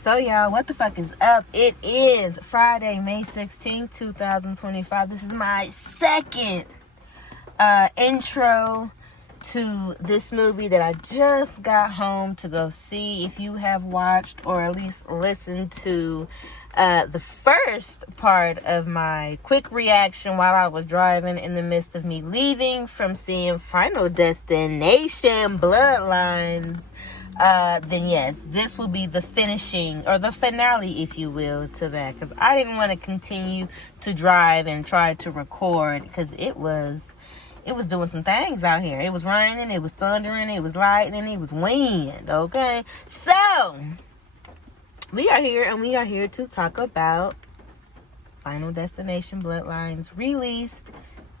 So, y'all, what the fuck is up? It is Friday, May 16th, 2025. This is my second intro to this movie that I just got home to go see. If you have watched or at least listened to the first part of my quick reaction while I was driving in the midst of me leaving from seeing Final Destination Bloodlines, then yes, this will be the finishing or the finale, if you will, to that, because I didn't want to continue to drive and try to record because it was doing some things out here. It was raining, it was thundering, it was lightning, it was wind, okay? So, we are here, and we are here to talk about Final Destination Bloodlines, released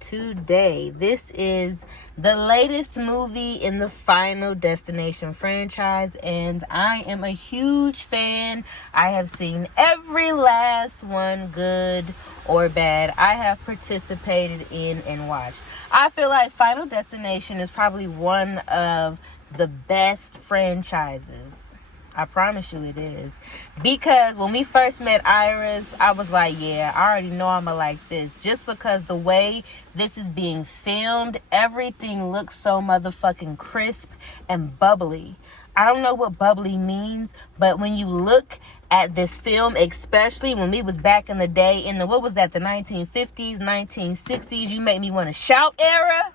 today. This is the latest movie in the Final Destination franchise, and I am a huge fan. I have seen every last one, good or bad, I have participated in and watched. I feel like Final Destination is probably one of the best franchises. I promise you it is. Because when we first met Iris, I was like, yeah, I already know I'm gonna like this. Just because the way this is being filmed, everything looks so motherfucking crisp and bubbly. I don't know what bubbly means, but when you look at this film, especially when we was back in the day, in the, what was that, the 1950s, 1960s, you make me want to shout era.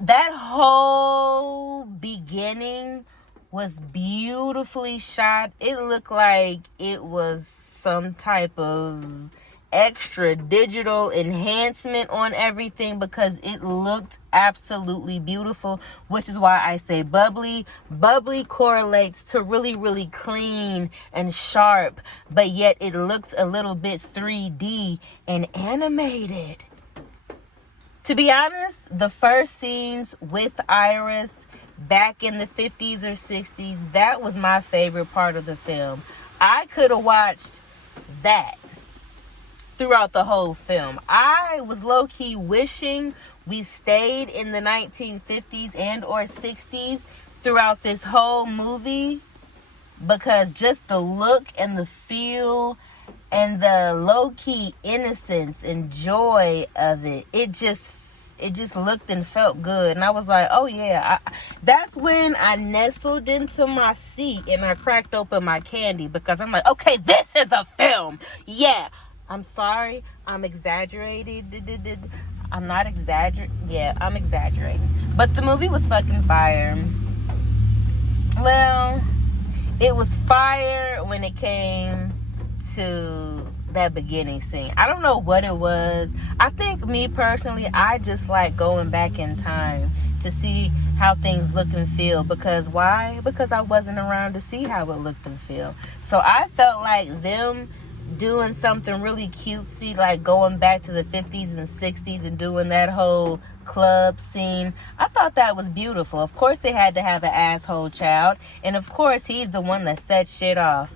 That whole beginning was beautifully shot. It looked like it was some type of extra digital enhancement on everything because it looked absolutely beautiful, which is why I say bubbly. Bubbly correlates to really, really clean and sharp, but yet it looked a little bit 3D and animated. To be honest, the first scenes with Iris back in the 50s or 60s, that was my favorite part of the film. I could have watched that throughout the whole film. I was low-key wishing we stayed in the 1950s and or 60s throughout this whole movie, because just the look and the feel and the low-key innocence and joy of it, it just looked and felt good. And I was like, oh yeah, that's when I nestled into my seat and I cracked open my candy, because I'm like, okay, this is a film. Yeah, I'm sorry, I'm exaggerated. I'm not exaggerating. Yeah, I'm exaggerating. But the movie was fucking fire. Well, it was fire when it came to that beginning scene. I don't know what it was. I think, me personally, I just like going back in time to see how things look and feel. Because why? Because I wasn't around to see how it looked and feel. So I felt like them doing something really cutesy, like going back to the 50s and 60s and doing that whole club scene. I thought that was beautiful. Of course they had to have an asshole child, and of course he's the one that set shit off.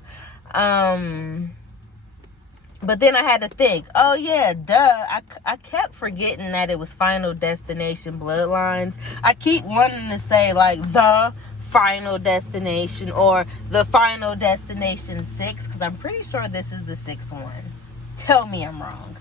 But then I had to think, oh yeah, duh, I kept forgetting that it was Final Destination Bloodlines. I keep wanting to say like the Final Destination or the Final Destination 6, because I'm pretty sure this is the 6th one. Tell me I'm wrong.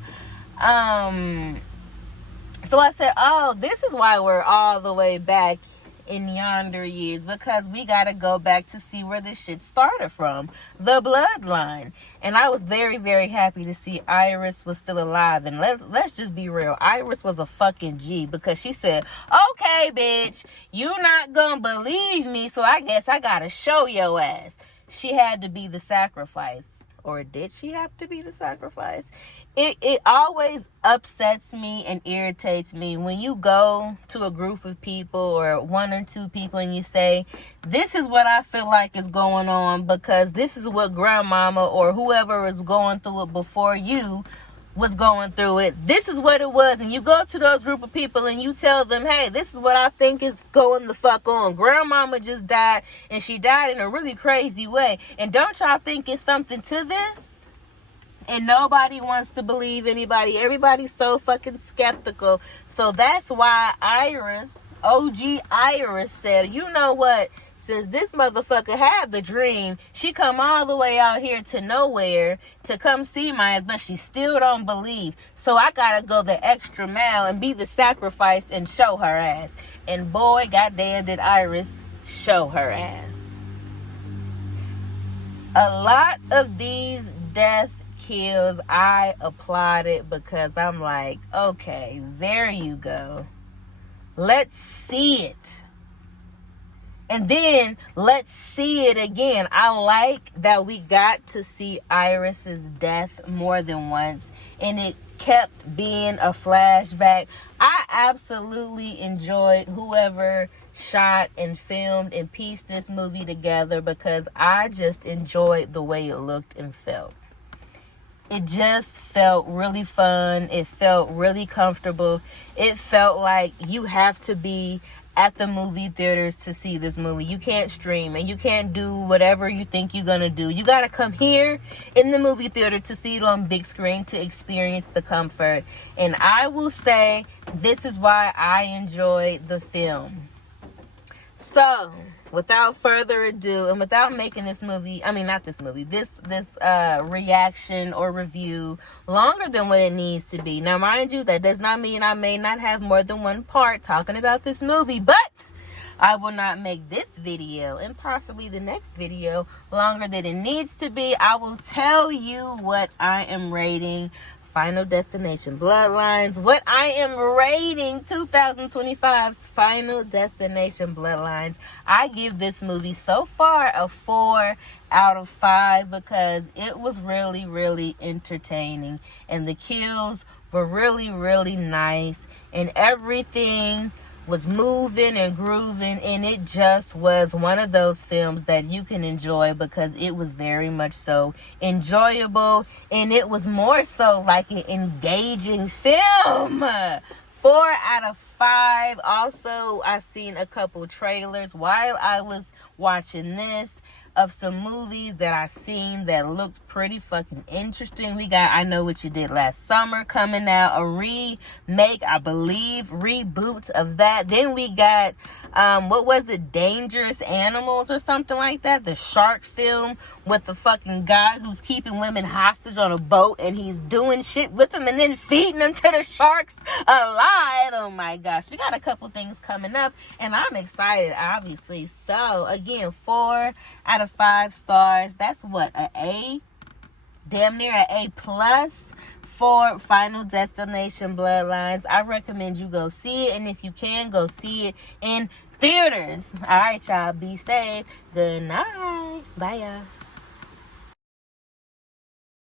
So I said, oh, this is why we're all the way back in yonder years, because we gotta go back to see where this shit started from, the bloodline. And I was very, very happy to see Iris was still alive. And let's just be real, Iris was a fucking G, because she said, okay bitch, you not gonna believe me, so I guess I gotta show your ass. She had to be the sacrifice. Or did she have to be the sacrifice? It always upsets me and irritates me when you go to a group of people or one or two people and you say, this is what I feel like is going on because this is what grandmama or whoever is going through it before you was going through it. This is what it was. And you go to those group of people and you tell them, hey, this is what I think is going the fuck on. Grandmama just died, and she died in a really crazy way. And don't y'all think it's something to this? And nobody wants to believe anybody. Everybody's so fucking skeptical. So that's why Iris, OG Iris, said, you know what? since this motherfucker had the dream, she come all the way out here to nowhere to come see my ass, but she still don't believe. So I gotta go the extra mile and be the sacrifice and show her ass. And boy, goddamn, did Iris show her ass. A lot of these death kills I applauded because I'm like, okay, there you go. Let's see it. And then let's see it again. I like that we got to see Iris's death more than once, and it kept being a flashback. I absolutely enjoyed whoever shot and filmed and pieced this movie together because I just enjoyed the way it looked and felt. It just felt really fun. It felt really comfortable. It felt like you have to be at the movie theaters to see this movie. You can't stream and you can't do whatever you think you're gonna do. You gotta come here in the movie theater to see it on big screen to experience the comfort. And I will say this is why I enjoyed the film. So, without further ado, and without making this reaction or review longer than what it needs to be. Now, mind you, that does not mean I may not have more than one part talking about this movie, but I will not make this video and possibly the next video longer than it needs to be. I will tell you what I am rating Final Destination Bloodlines, what I am rating 2025's Final Destination Bloodlines. I give this movie so far a 4 out of 5 because it was really, really entertaining. And the kills were really, really nice. And everything was moving and grooving, and it just was one of those films that you can enjoy because it was very much so enjoyable, and it was more so like an engaging film. 4 out of 5. Also, I seen a couple trailers while I was watching this of some movies that I seen that looked pretty fucking interesting. We got I Know What You Did Last Summer coming out, a remake, I believe, reboot of that. Then we got what was it, Dangerous Animals or something like that, the shark film with the fucking guy who's keeping women hostage on a boat and he's doing shit with them and then feeding them to the sharks alive. Oh my gosh, we got a couple things coming up and I'm excited, obviously. So again, 4 out of 5 stars. That's what, an A, damn near an A plus for Final Destination Bloodlines. I recommend you go see it, and if you can, go see it in theaters. All right, y'all, be safe. Good night. Bye, y'all.